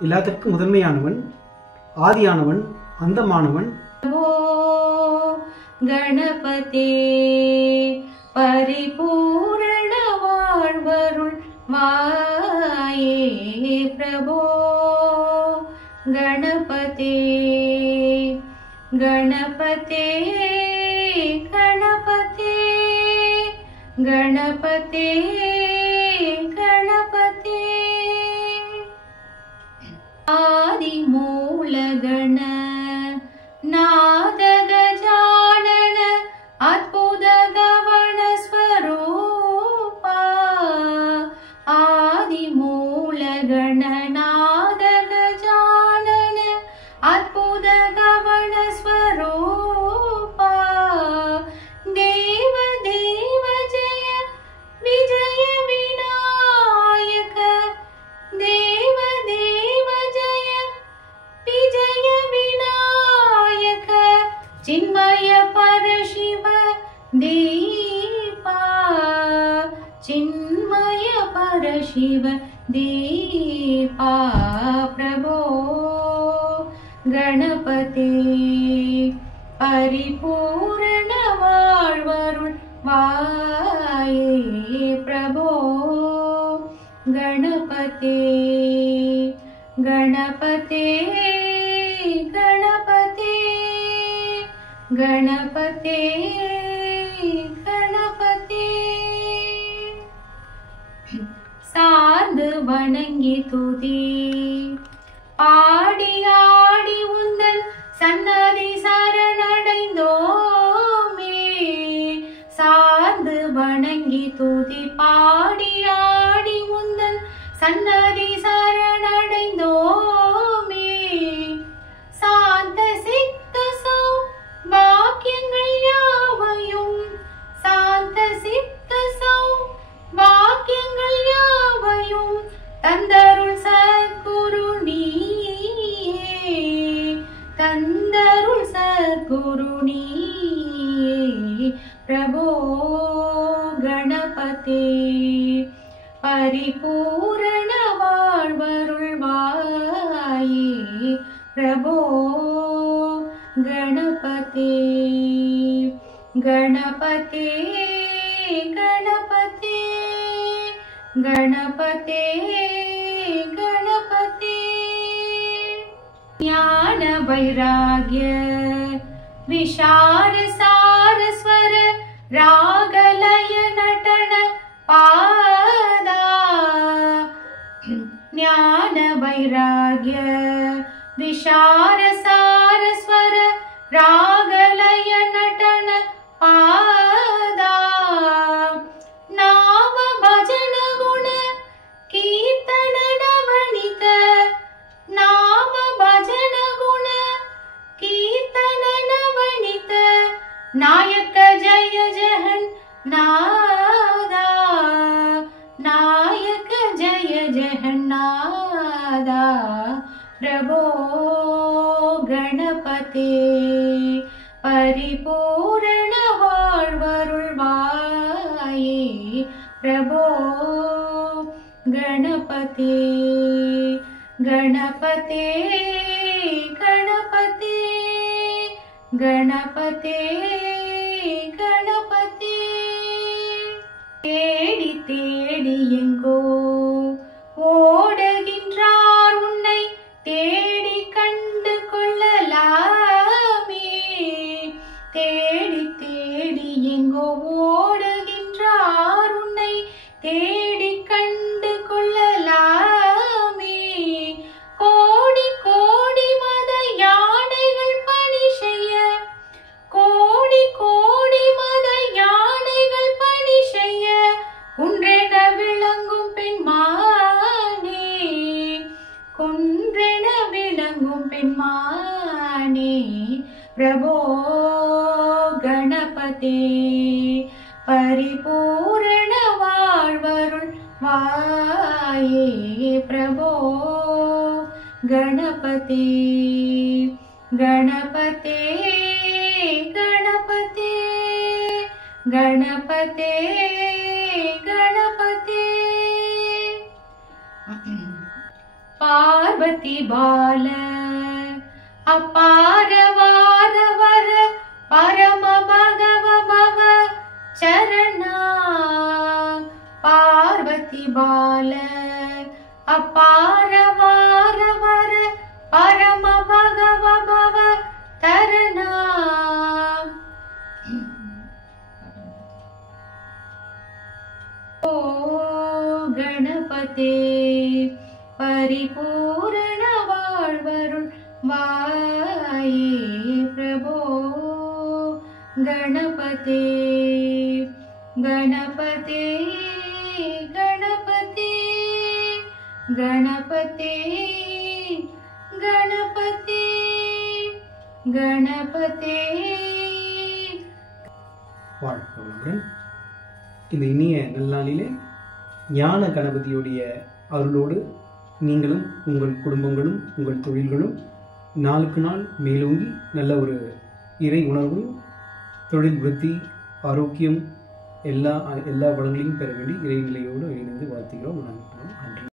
எல்லாத்திற்கும் முதன்மையானவன், ஆதியானவன், அந்தமானவன். கணபதே பரிபூரண வாழ்வருள் வாயே பிரபோ. கணபதே கணபதே கணபதே கணபதே கணபதே. ஆதி மூலகண நாத கஜானன அற்புத கவன ஸ்வரூபா. ஆதி மூலகண நாத கஜானன அற்புத கவன ஸ்வரூபா. தேவ தேவ ஜய விஜய விநாயக. தேவ தேவ ஜய விஜய விநாயக. சின்மய பரசிவ தீபா. சின்மய பரசிவ தீபா பிரபோ. கணபதே பரிபூரண வாழ்வருள் வாயே பிரபோ. கணபதே கணபதே கணபதே கணபதே கணபதே. சார்ந்து வணங்கி துதி பாடி ஆடி உந்தன் சன்னதி சரணடைந்தோமே. சார்ந்து வணங்கி துதி பாடி ஆடி உந்தன் சன்னதி சரணடைந்தோமே. சாந்த சித்த வாக்கியங்கள் யாவையும் சாந்த சித்த வாக்கியங்கள் யாவையும் தந்தருள் சத்குரு நீயே. தந்தருள் சத்குரு நீயே பிரபோ. கணபதே பரிபூரண வாழ்வருள் வாயே பிரபோ. கணபதே கணபதே கணபதே கணபதே கணபதே. ஞான வைராग्य விஷார சாரஸ்வர ராகலய நடன பாதா. ஞான வைராग्य விஷார சாரஸ்வர ராகலய நடன பாதா. நாம பஜன குண கீர்த்தன நவனித. நாம பஜன குண கீர்த்தன நவனித. நாயக ஜய ஜெகன் நாதா. நாயக ஜய ஜெகன் நாதா பிரபோ. கணபதே பரிபூரண வாழ்வருள் வாயே பிரபோ. கணபதே கணபதே கணபதே கணபதே கணபதே. தேடி தேடி எங்கோ ஓடுகின்றார் உன்னை தேடி கண்டு கொள்ளலாமே. தேடி தேடி எங்கோ ஓடுகின்றார் உன்னை தேடி கண்டு கொள்ளலாமே. கோடி கோடி மத யானைகள் பணி செய்ய. கோடி கோடி மத யானைகள் பணி செய்ய. குன்றென விளங்கும் பெண்மானே. குன்றென விளங்கும் பெண்மானே பிரபோ. கணபதே பரிபூரண வாழ்வருள் வாயே பிரபோ. கணபதே கணபதே கணபதே கணபதே கணபதே. பார்வதி பால அப்பார வார வர பரம பகவ பவ சரணா பார்வதி பால அப்பார வார வர பரம பகவ பவ தரணா. ஓ கணபதே பரிபூரண வாழ்வருள் வாயே பிரபோ கணபதே கணபதே கணபதே கணபதே கணபதே கணபதே. வாழ்க வளமுடன். இந்த இனிய நல்லாளிலே ஞான கணபதியுடைய அருளோடு நீங்களும் உங்கள் குடும்பங்களும் உங்கள் தொழில்களும் நாளுக்கு நாள் மேலோங்கி நல்ல ஒரு இறை உணர்வும் தொழில் விருத்தி ஆரோக்கியம் எல்லா வளங்களையும் பெற வேண்டி இறைநிலையோடு இணைந்து வாழ்த்துகிறோம். நன்றி.